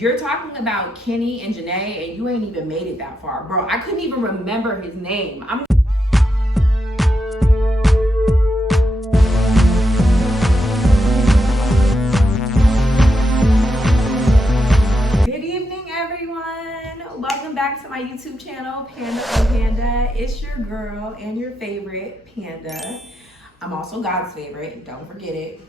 You're talking about Kenny and Janae, and you ain't even made it that far. Bro, I couldn't even remember his name. Good evening, everyone. Welcome back to my YouTube channel, Panda on Panda. It's your girl and your favorite, Panda. I'm also God's favorite, don't forget it,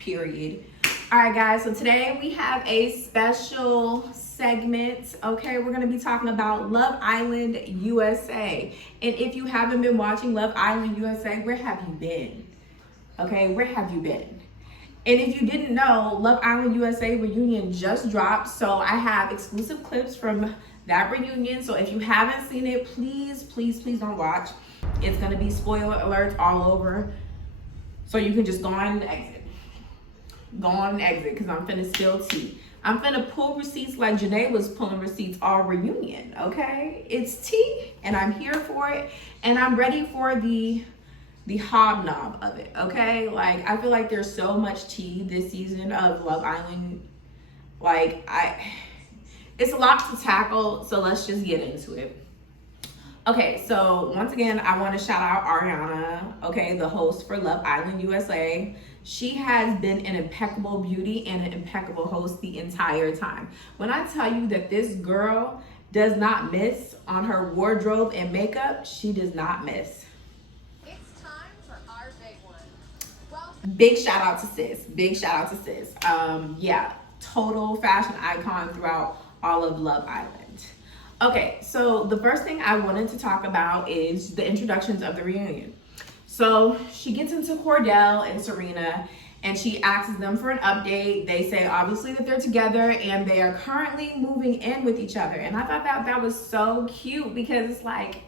period. All right, guys, so today we have a special segment, okay? We're gonna be talking about Love Island USA. And if you haven't been watching Love Island USA, where have you been? Okay, where have you been? And if you didn't know, Love Island USA reunion just dropped, so I have exclusive clips from that reunion. So if you haven't seen it, please, please, please don't watch. It's gonna be spoiler alerts all over, so you can just go on and exit. Go on and exit, because I'm finna spill tea. I'm finna pull receipts like Janae was pulling receipts all reunion, okay? It's tea, and I'm here for it, and I'm ready for the hobnob of it, okay? Like, I feel like there's so much tea this season of Love Island. Like, it's a lot to tackle, so let's just get into it. Okay, so once again, I want to shout out Ariana, okay, the host for Love Island USA. She has been an impeccable beauty and an impeccable host the entire time. When I tell you that this girl does not miss on her wardrobe and makeup, she does not miss. It's time for our big one. Well, big shout out to sis. Big shout out to sis. Yeah, total fashion icon throughout all of Love Island. Okay, so the first thing I wanted to talk about is the introductions of the reunion. So she gets into Cordell and Serena, and she asks them for an update. They say obviously that they're together and they are currently moving in with each other. And I thought that was so cute, because it's like,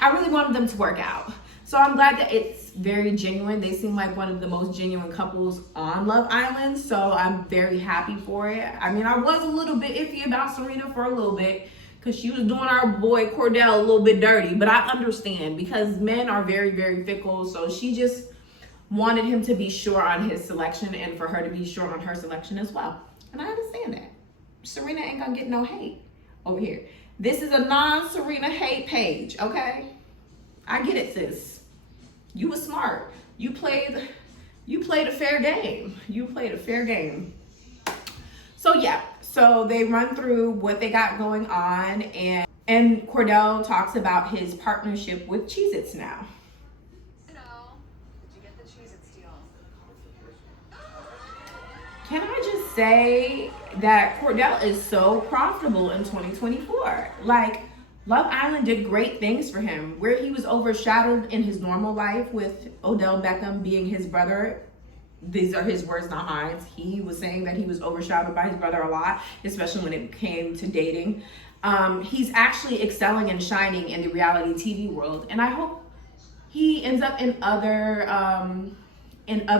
I really wanted them to work out. So I'm glad that it's very genuine. They seem like one of the most genuine couples on Love Island, so I'm very happy for it. I mean, I was a little bit iffy about Serena for a little bit, because she was doing our boy Cordell a little bit dirty, but I understand, because men are very, very fickle, so she just wanted him to be sure on his selection and for her to be sure on her selection as well. And I understand that. Serena ain't gonna get no hate over here. This is a non-Serena hate page, okay? I get it, sis. You were smart. You played a fair game. You played a fair game. So yeah, so they run through what they got going on, and Cordell talks about his partnership with Cheez-Its now. did you get the Cheez-Its deal? Can I just say that Cordell is so profitable in 2024? Like, Love Island did great things for him, where he was overshadowed in his normal life with Odell Beckham being his brother. These are his words, not mine. He was saying that he was overshadowed by his brother a lot, especially when it came to dating. He's actually excelling and shining in the reality TV world, and I hope he ends up in other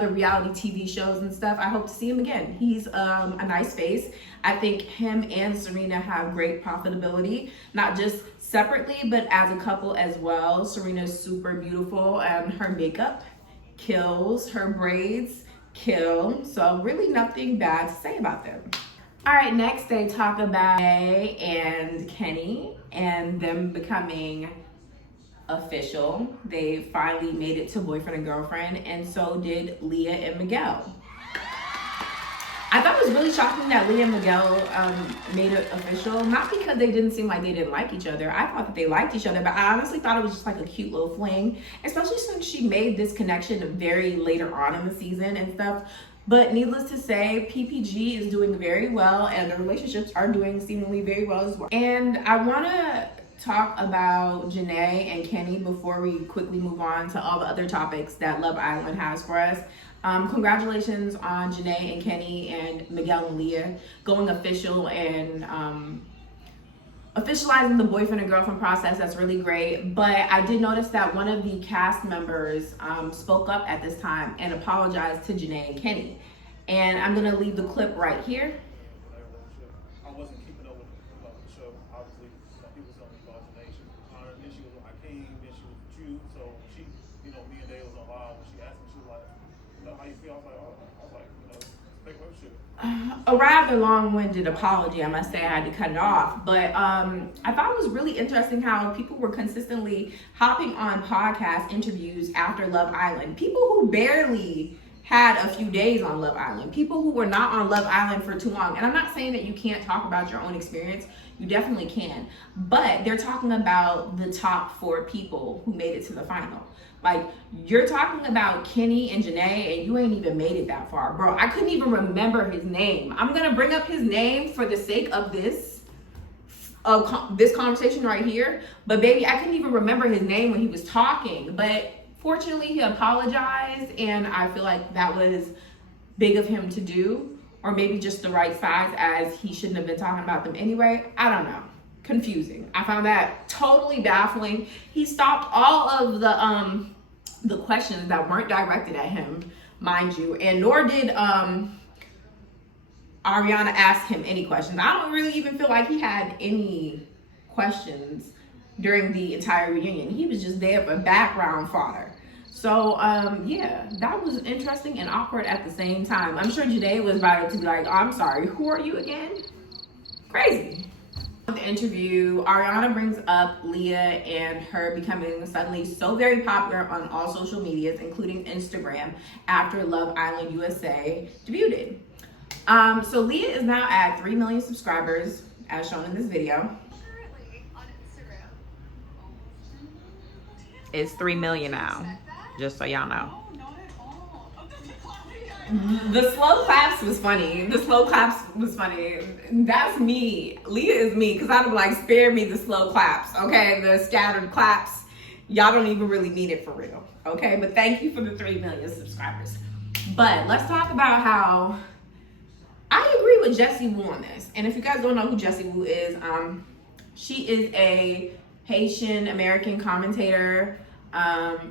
reality TV shows and stuff. I hope to see him again. He's a nice face. I think him and Serena have great profitability, not just separately, but as a couple as well. Serena's super beautiful, and her makeup kills, her braids kill, so really nothing bad to say about them. All right, next they talk about Jay and Kenny and them becoming official. They finally made it to boyfriend and girlfriend, and so did Leah and Miguel. I thought it was really shocking that Leah and Miguel made it official, not because they didn't seem like they didn't like each other. I thought that they liked each other, but I honestly thought it was just like a cute little fling, especially since she made this connection very later on in the season and stuff. But needless to say, PPG is doing very well, and the relationships are doing seemingly very well as well. And I want to talk about Janae and Kenny before we quickly move on to all the other topics that Love Island has for us. Congratulations on Janae and Kenny and Miguel and Leah going official and officializing the boyfriend and girlfriend process. That's really great. But I did notice that one of the cast members spoke up at this time and apologized to Janae and Kenny. And I'm gonna leave the clip right here. I wasn't keeping up with the show. Obviously, some people tell me about Janae. Her issue was with Hakeem, issue was with you. So she, me and Dave was on live. When she asked me, she was like, how you feel? I was like, take her shit. a rather long-winded apology. I must say I had to cut it off. But I thought it was really interesting how people were consistently hopping on podcast interviews after Love Island. People who barely had a few days on Love Island. People who were not on Love Island for too long. And I'm not saying that you can't talk about your own experience. You definitely can. But they're talking about the top 4 people who made it to the final. Like, you're talking about Kenny and Janae, and you ain't even made it that far. Bro, I couldn't even remember his name. I'm gonna bring up his name for the sake of this conversation right here. But baby, I couldn't even remember his name when he was talking. But fortunately, he apologized, and I feel like that was big of him to do, or maybe just the right size, as he shouldn't have been talking about them anyway. I don't know. Confusing. I found that totally baffling. He stopped all of the questions that weren't directed at him, mind you, and nor did Ariana ask him any questions. I don't really even feel like he had any questions during the entire reunion. He was just there for background fodder. So yeah, that was interesting and awkward at the same time. I'm sure Janae was about to be like, oh, I'm sorry, who are you again? Crazy. The interview, Ariana brings up Leah and her becoming suddenly so very popular on all social medias, including Instagram, after Love Island USA debuted. So Leah is now at 3 million subscribers, as shown in this video. Currently on Instagram. It's 3 million now, just so y'all know. The slow claps was funny. That's me. Leah is me, because I'd be like, spare me the slow claps, okay? The scattered claps. Y'all don't even really need it for real, okay? But thank you for the 3 million subscribers. But let's talk about how I agree with Jessie Woo on this. And if you guys don't know who Jessie Woo is, she is a Haitian American commentator,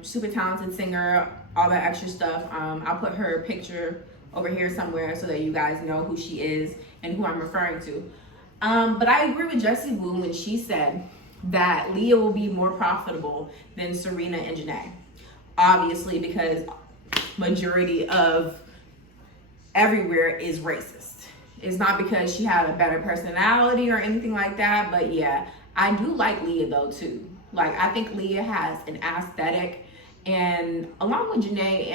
super talented singer, all that extra stuff. I'll put her picture over here somewhere so that you guys know who she is and who I'm referring to. But I agree with Jessie Woo when she said that Leah will be more profitable than Serena and Janae. Obviously, because majority of everywhere is racist. It's not because she had a better personality or anything like that, but yeah, I do like Leah though too. Like, I think Leah has an aesthetic, and along with Janae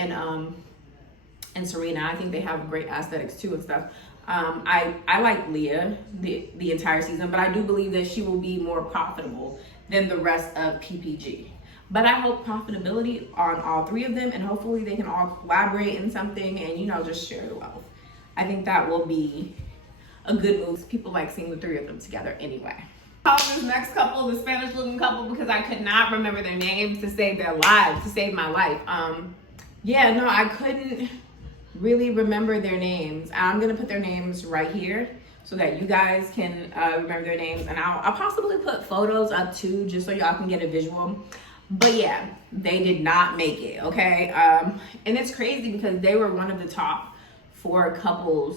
and Serena, I think they have great aesthetics too and stuff. I like Leah the entire season, but I do believe that she will be more profitable than the rest of PPG. But I hope profitability on all 3 of them, and hopefully they can all collaborate in something and, you know, just share the wealth. I think that will be a good move. People like seeing the 3 of them together anyway. This next couple, the Spanish looking couple, because I could not remember their names to save their lives, to save my life. Yeah, no, I couldn't really remember their names. I'm gonna put their names right here so that you guys can remember their names, and I'll possibly put photos up too, just so y'all can get a visual. But yeah, they did not make it, okay? And it's crazy because they were one of the top 4 couples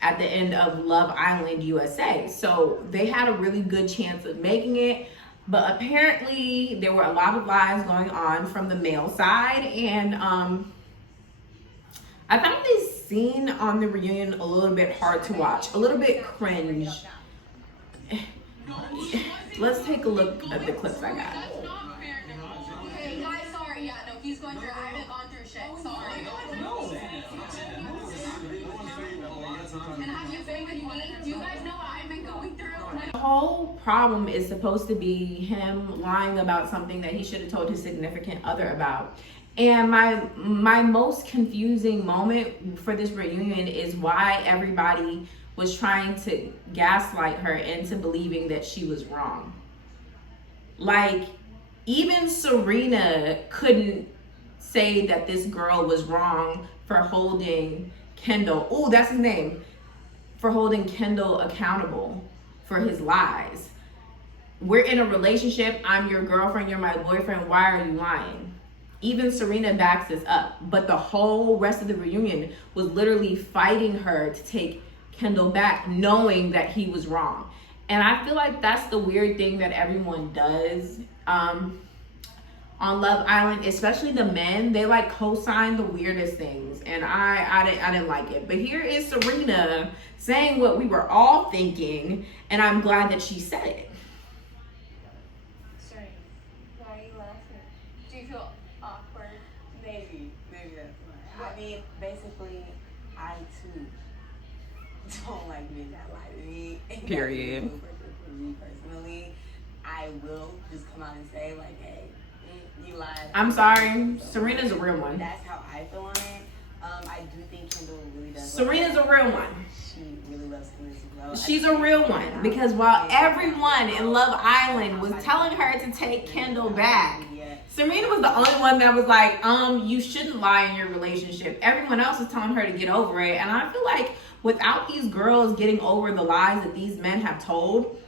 at the end of Love Island USA. So they had a really good chance of making it, but apparently there were a lot of lies going on from the male side, and I found this scene on the reunion a little bit hard to watch, a little bit cringe. Let's take a look at the clips I got. Hey guys, sorry. Yeah, no, he's going through. I haven't gone through shit. Sorry. And have you been good? Do you guys know what I've been going through? The whole problem is supposed to be him lying about something that he should have told his significant other about. And my most confusing moment for this reunion is why everybody was trying to gaslight her into believing that she was wrong. Like, even Serena couldn't say that this girl was wrong for holding Kendall, oh, that's his name, for holding Kendall accountable for his lies. We're in a relationship, I'm your girlfriend, you're my boyfriend, why are you lying? Even Serena backs this up, but the whole rest of the reunion was literally fighting her to take Kendall back, knowing that he was wrong. And I feel like that's the weird thing that everyone does on on Love Island, especially the men, they like co-sign the weirdest things, and I didn't like it. But here is Serena saying what we were all thinking, and I'm glad that she said it. Serena, why are you laughing? Do you feel awkward? Maybe that's why. I mean, basically, I too don't like men that lie to me. Period. For me personally, I will just come out and say like, hey, you lied. I'm sorry, Serena's a real one. That's how I feel on it. I do think Kendall really does. Serena's a real one. She really loves Kendall as well. She's a real one, because while everyone in Love Island was telling her to take Kendall back, Serena was the only one that was like, you shouldn't lie in your relationship. Everyone else is telling her to get over it. And I feel like without these girls getting over the lies that these men have told,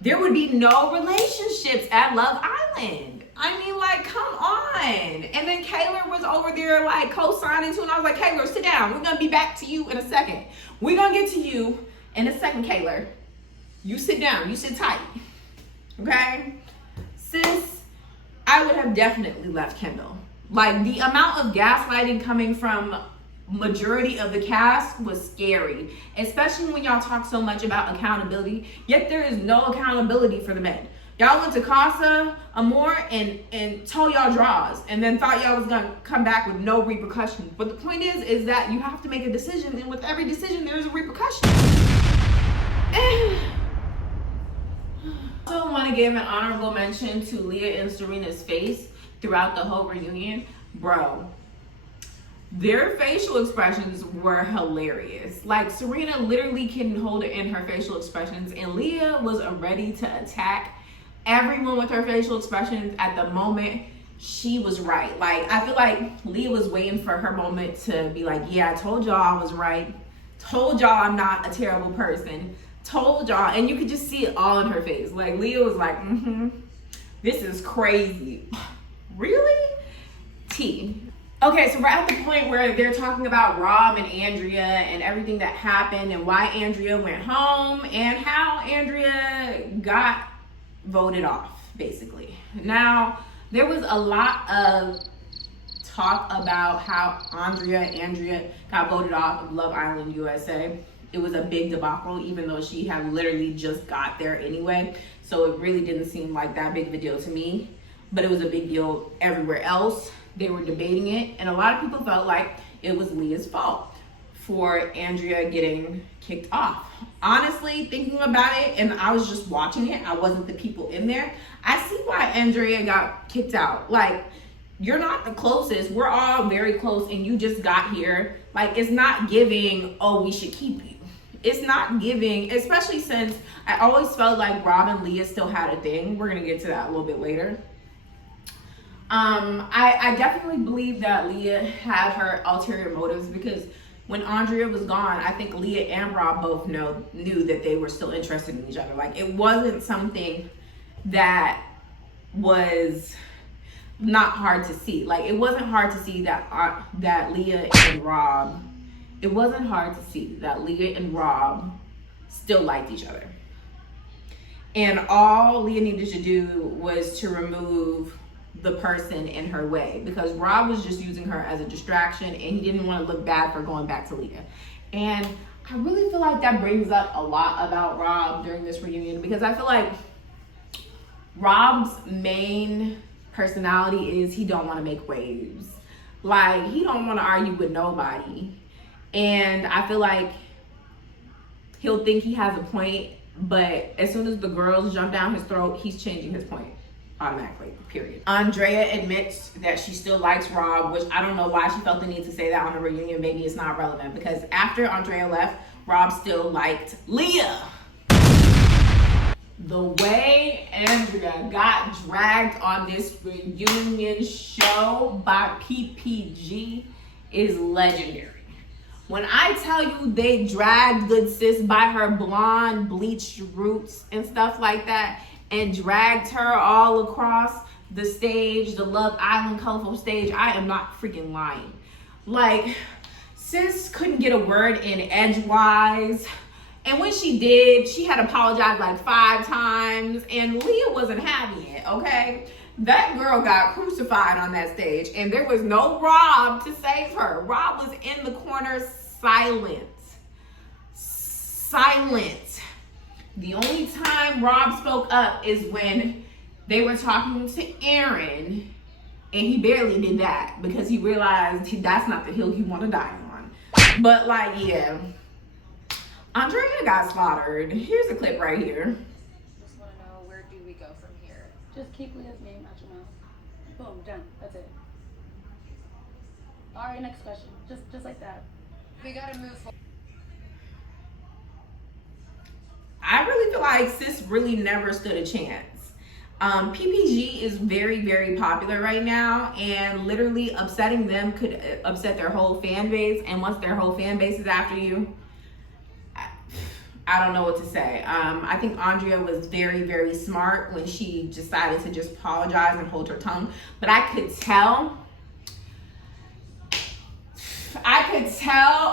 there would be no relationships at Love Island. I mean, like, come on. And then Kayla was over there, like, co-signing too. And I was like, Kayla, sit down. We're going to be back to you in a second. We're going to get to you in a second, Kayla. You sit down. You sit tight. Okay? Sis, I would have definitely left Kendall. Like, the amount of gaslighting coming from majority of the cast was scary, especially when y'all talk so much about accountability, yet there is no accountability for the men. Y'all went to Casa Amor and told y'all draws, and then thought y'all was gonna come back with no repercussions. But the point is that you have to make a decision, and with every decision there's a repercussion. I also want to give an honorable mention to Leah and Serena's face throughout the whole reunion. Bro, their facial expressions were hilarious. Like, Serena literally couldn't hold it in her facial expressions, and Leah was ready to attack everyone with her facial expressions at the moment she was right. Like, I feel like Leah was waiting for her moment to be like, yeah, I told y'all I was right. Told y'all I'm not a terrible person. Told y'all. And you could just see it all in her face. Like, Leah was like, this is crazy. Really? T. Okay, so we're at the point where they're talking about Rob and Andrea and everything that happened and why Andrea went home and how Andrea got voted off, basically. Now, there was a lot of talk about how Andrea got voted off of Love Island USA. It was a big debacle, even though she had literally just got there anyway. So it really didn't seem like that big of a deal to me, but it was a big deal everywhere else. They were debating it, and a lot of people felt like it was Leah's fault for Andrea getting kicked off. Honestly, thinking about it, and I was just watching it, I wasn't the people in there, I see why Andrea got kicked out. Like, you're not the closest. We're all very close, and you just got here. Like, it's not giving, oh, we should keep you. It's not giving, especially since I always felt like Rob and Leah still had a thing. We're gonna get to that a little bit later. I definitely believe that Leah had her ulterior motives, because when Andrea was gone, I think Leah and Rob both knew that they were still interested in each other. Like, it wasn't something that was not hard to see. Like, it wasn't hard to see that Leah and Rob, it wasn't hard to see that Leah and Rob still liked each other. And all Leah needed to do was to remove the person in her way, because Rob was just using her as a distraction, and he didn't want to look bad for going back to Leah. And I really feel like that brings up a lot about Rob during this reunion, because I feel like Rob's main personality is he don't want to make waves. Like, he don't want to argue with nobody. And I feel like he'll think he has a point, but as soon as the girls jump down his throat, he's changing his point automatically, period. Andrea admits that she still likes Rob, which I don't know why she felt the need to say that on the reunion. Maybe it's not relevant, because after Andrea left, Rob still liked Leah. The way Andrea got dragged on this reunion show by PPG is legendary. When I tell you they dragged good sis by her blonde bleached roots and stuff like that, and dragged her all across the stage, the Love Island colorful stage, I am not freaking lying. Like, sis couldn't get a word in edgewise. And when she did, she had apologized like 5 times, and Leah wasn't having it, okay? That girl got crucified on that stage, and there was no Rob to save her. Rob was in the corner, silent. Silent. The only time Rob spoke up is when they were talking to Aaron, and he barely did that because he realized that's not the hill he want to die on. But like, yeah, Andrea got slaughtered. Here's a clip right here. Just want to know, where do we go from here? Just keep Leah's name out your mouth. Boom, done. That's it. All right, next question. Just like that. We gotta move forward. I really feel like sis really never stood a chance. PPG is very, very popular right now, and literally upsetting them could upset their whole fan base. And once their whole fan base is after you, I don't know what to say. I think Andrea was very, very smart when she decided to just apologize and hold her tongue. But I could tell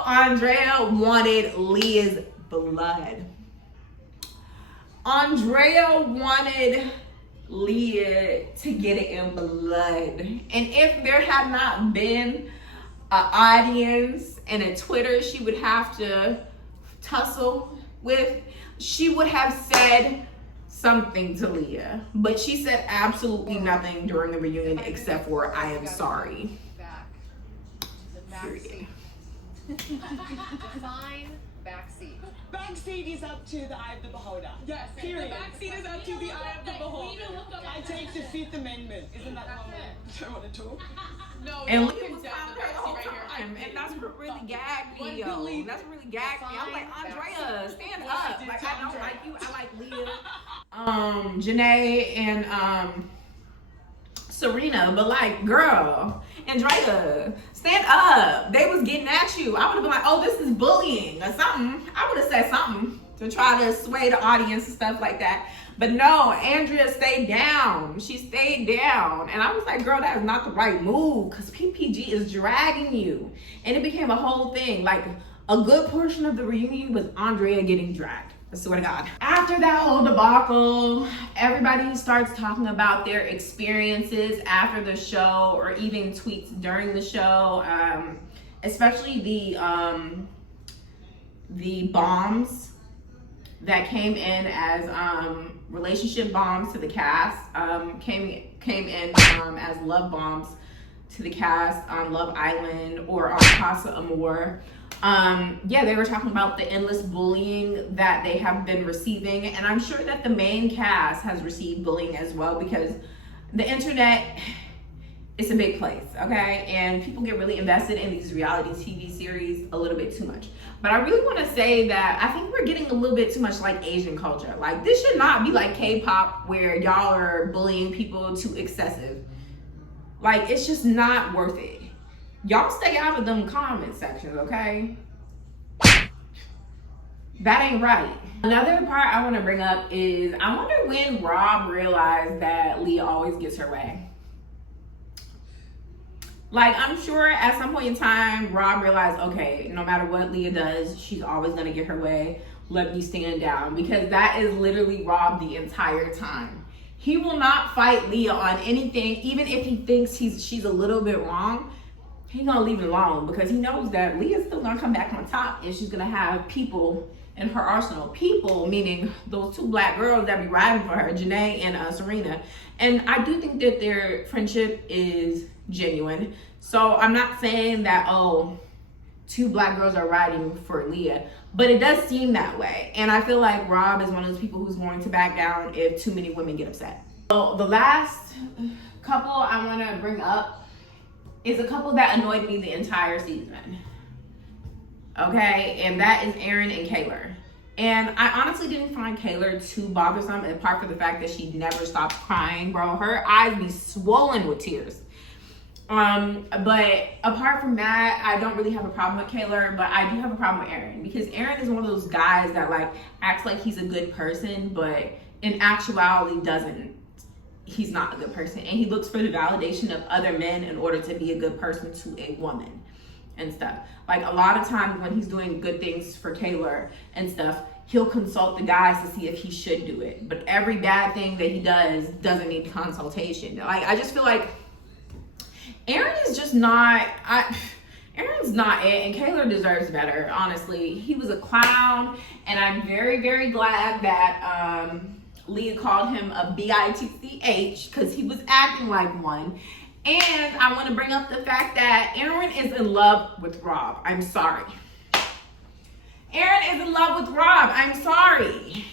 Andrea wanted Leah's blood. Andrea wanted Leah to get it in blood. And if there had not been an audience and a Twitter she would have to tussle with, she would have said something to Leah. But she said absolutely nothing during the reunion except for, "I am sorry." Back to the back Period. seat. Define back seat. Backseat is up to the eye of the beholder. Yes, Period. the backseat is up to the eye of the beholder. I take the Fifth Amendment. Isn't that the one we don't want to talk? No, And you Leah can was down found the her the whole backseat right here. time. And that's what really gagged me, yo. Unbelievable. That's what really gagged me. I'm like, Andrea, stand up. Like, I don't like you. I like Leah. Janae and Serena, but like, girl, Andrea, stand up. They was getting at you. I would have been like, oh, this is bullying or something. I would have said something to try to sway the audience and stuff like that. But no, Andrea stayed down. She stayed down. And I was like, girl, that is not the right move because PPG is dragging you. And it became a whole thing. Like, a good portion of the reunion was Andrea getting dragged. I swear to God. After that whole debacle, everybody starts talking about their experiences after the show or even tweets during the show. Especially the bombs that came in as relationship bombs to the cast, came in as love bombs to the cast on Love Island or on Casa Amor. Yeah, they were talking about the endless bullying that they have been receiving, and I'm sure that the main cast has received bullying as well because the internet is a big place, okay? And people get really invested in these reality TV series a little bit too much. But I really want to say that I think we're getting a little bit too much like Asian culture. Like, this should not be like K-pop where y'all are bullying people to excessive. Like, it's just not worth it. Y'all stay out of them comment sections, okay? That ain't right. Another part I want to bring up is I wonder when Rob realized that Leah always gets her way. Like, I'm sure at some point in time, Rob realized, okay, no matter what Leah does, she's always going to get her way. Let me stand down. Because that is literally Rob the entire time. He will not fight Leah on anything, even if he thinks she's a little bit wrong. He's gonna leave it alone because he knows that Leah's still gonna come back on top and she's gonna have people in her arsenal. People, meaning those two black girls that be riding for her, Janae and Serena. And I do think that their friendship is genuine. So I'm not saying that, oh, two black girls are riding for Leah, but it does seem that way. And I feel like Rob is one of those people who's going to back down if too many women get upset. So the last couple I wanna bring up is a couple that annoyed me the entire season. Okay, and that is Aaron and Kaylor. And I honestly didn't find Kaylor too bothersome, apart from the fact that she never stopped crying, bro. Her eyes be swollen with tears. But apart from that, I don't really have a problem with Kaylor, but I do have a problem with Aaron because Aaron is one of those guys that like acts like he's a good person, but in actuality he's not a good person, and he looks for the validation of other men in order to be a good person to a woman and stuff. Like, a lot of times when he's doing good things for Kaylor and stuff, he'll consult the guys to see if he should do it. But every bad thing that he does doesn't need consultation. Like, I just feel like Aaron is just not, Aaron's not it, and Kaylor deserves better, honestly. He was a clown, and I'm very, very glad that Leah called him a bitch, because he was acting like one. And I want to bring up the fact that Aaron is in love with Rob. I'm sorry. Aaron is in love with Rob. I'm sorry.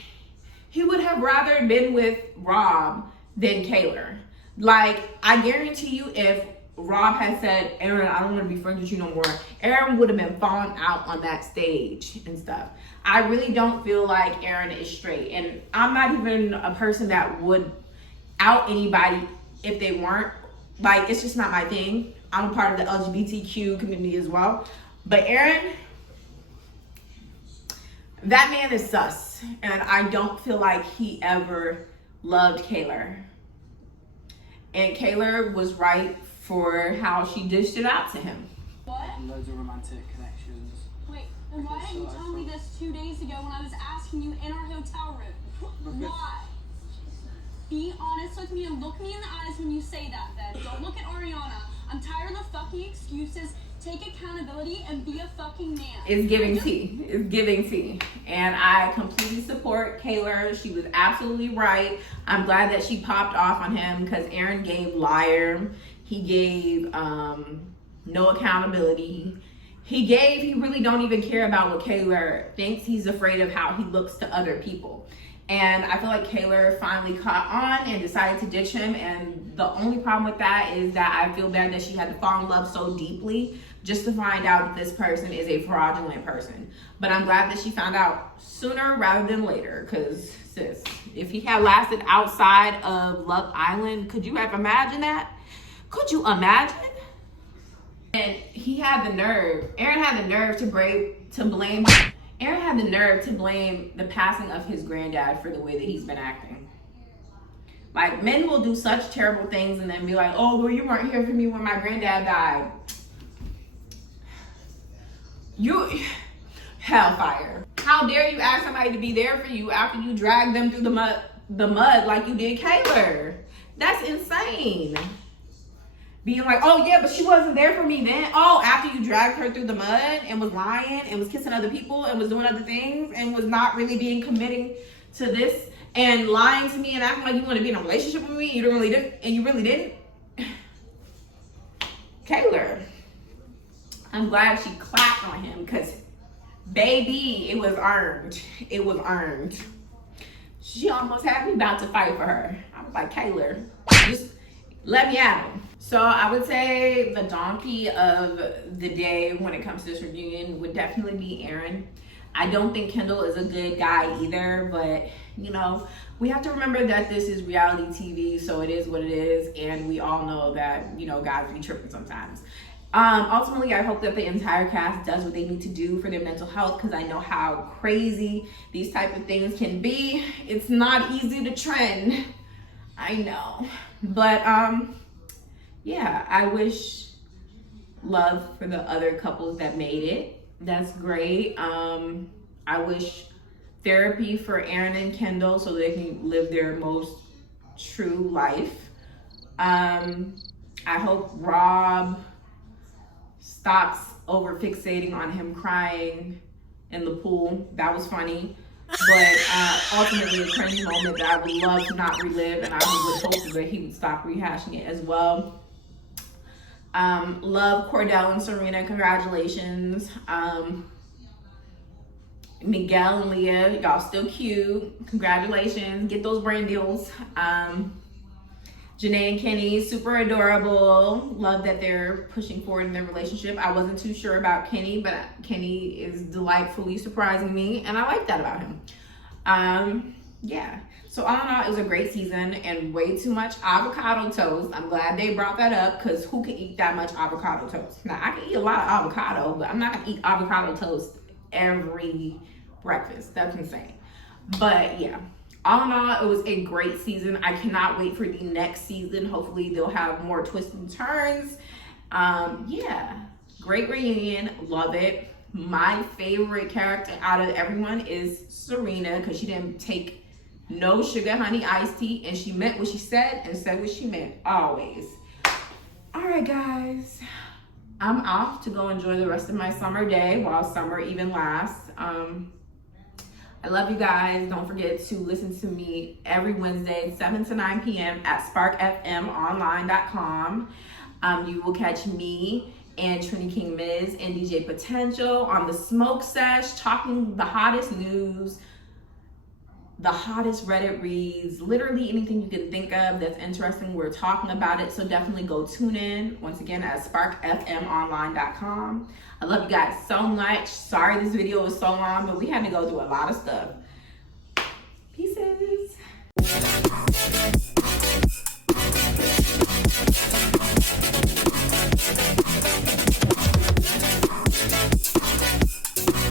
He would have rather been with Rob than Kaylor. Like, I guarantee you, if Rob had said, Aaron, I don't want to be friends with you no more, Aaron would have been falling out on that stage and stuff. I really don't feel like Aaron is straight. And I'm not even a person that would out anybody if they weren't. Like, it's just not my thing. I'm a part of the LGBTQ community as well. But Aaron, that man is sus. And I don't feel like he ever loved Kaylor. And Kaylor was right for how she dished it out to him. What? Loads of romantic connections. Wait, then why didn't you tell me this 2 days ago when I was asking you in our hotel room? Why? Be honest with me and look me in the eyes when you say that, then. Don't look at Ariana. I'm tired of the fucking excuses. Take accountability and be a fucking man. It's giving tea. It's giving tea. And I completely support Kaylor. She was absolutely right. I'm glad that she popped off on him, because Aaron gave liar. He gave no accountability. He really don't even care about what Kaylor thinks. He's afraid of how he looks to other people. And I feel like Kaylor finally caught on and decided to ditch him. And the only problem with that is that I feel bad that she had to fall in love so deeply just to find out that this person is a fraudulent person. But I'm glad that she found out sooner rather than later, because sis, if he had lasted outside of Love Island, could you have imagined that? Could you imagine? And he had the nerve, Aaron had the nerve to blame Aaron had the nerve to blame the passing of his granddad for the way that he's been acting. Like, men will do such terrible things and then be like, oh, well, you weren't here for me when my granddad died. You, hellfire. How dare you ask somebody to be there for you after you dragged them through the mud like you did Kaylor? That's insane. Being like, oh yeah, but she wasn't there for me then. Oh, after you dragged her through the mud and was lying and was kissing other people and was doing other things and was not really being committing to this and lying to me and acting like you want to be in a relationship with me, you really didn't. Kaylor, I'm glad she clapped on him, because baby, it was earned. It was earned. She almost had me about to fight for her. I was like, Kaylor, just let me at him. So I would say the donkey of the day when it comes to this reunion would definitely be Aaron. I don't think Kendall is a good guy either, but you know, we have to remember that this is reality TV, so it is what it is, and we all know that, you know, guys be tripping sometimes. Ultimately, I hope that the entire cast does what they need to do for their mental health, because I know how crazy these type of things can be. It's not easy to trend, I know, but yeah, I wish love for the other couples that made it. That's great. I wish therapy for Aaron and Kendall so they can live their most true life. I hope Rob stops over fixating on him crying in the pool. That was funny. But ultimately a cringy moment that I would love to not relive, and I would hope that he would stop rehashing it as well. Love Cordell and Serena, congratulations. Miguel and Leah, y'all still cute, congratulations, get those brand deals. Janae and Kenny, super adorable. Love that they're pushing forward in their relationship. I wasn't too sure about Kenny, but Kenny is delightfully surprising me, and I like that about him. Yeah, so all in all, it was a great season and way too much avocado toast. I'm glad they brought that up, because who can eat that much avocado toast? Now, I can eat a lot of avocado, but I'm not gonna eat avocado toast every breakfast. That's insane. But yeah, all in all, it was a great season. I cannot wait for the next season. Hopefully they'll have more twists and turns. Yeah, great reunion, love it. My favorite character out of everyone is Serena, because she didn't take no sugar honey iced tea, and she meant what she said and said what she meant, always. All right, guys, I'm off to go enjoy the rest of my summer day while summer even lasts. I love you guys. Don't forget to listen to me every Wednesday, 7 to 9 p.m. at sparkfmonline.com. You will catch me and Trini King Miz and DJ Potential on the Smoke Sesh, talking the hottest news, the hottest Reddit reads, literally anything you can think of that's interesting. We're talking about it, so definitely go tune in once again at sparkfmonline.com. I love you guys so much. Sorry this video was so long, but we had to go through a lot of stuff. Pieces.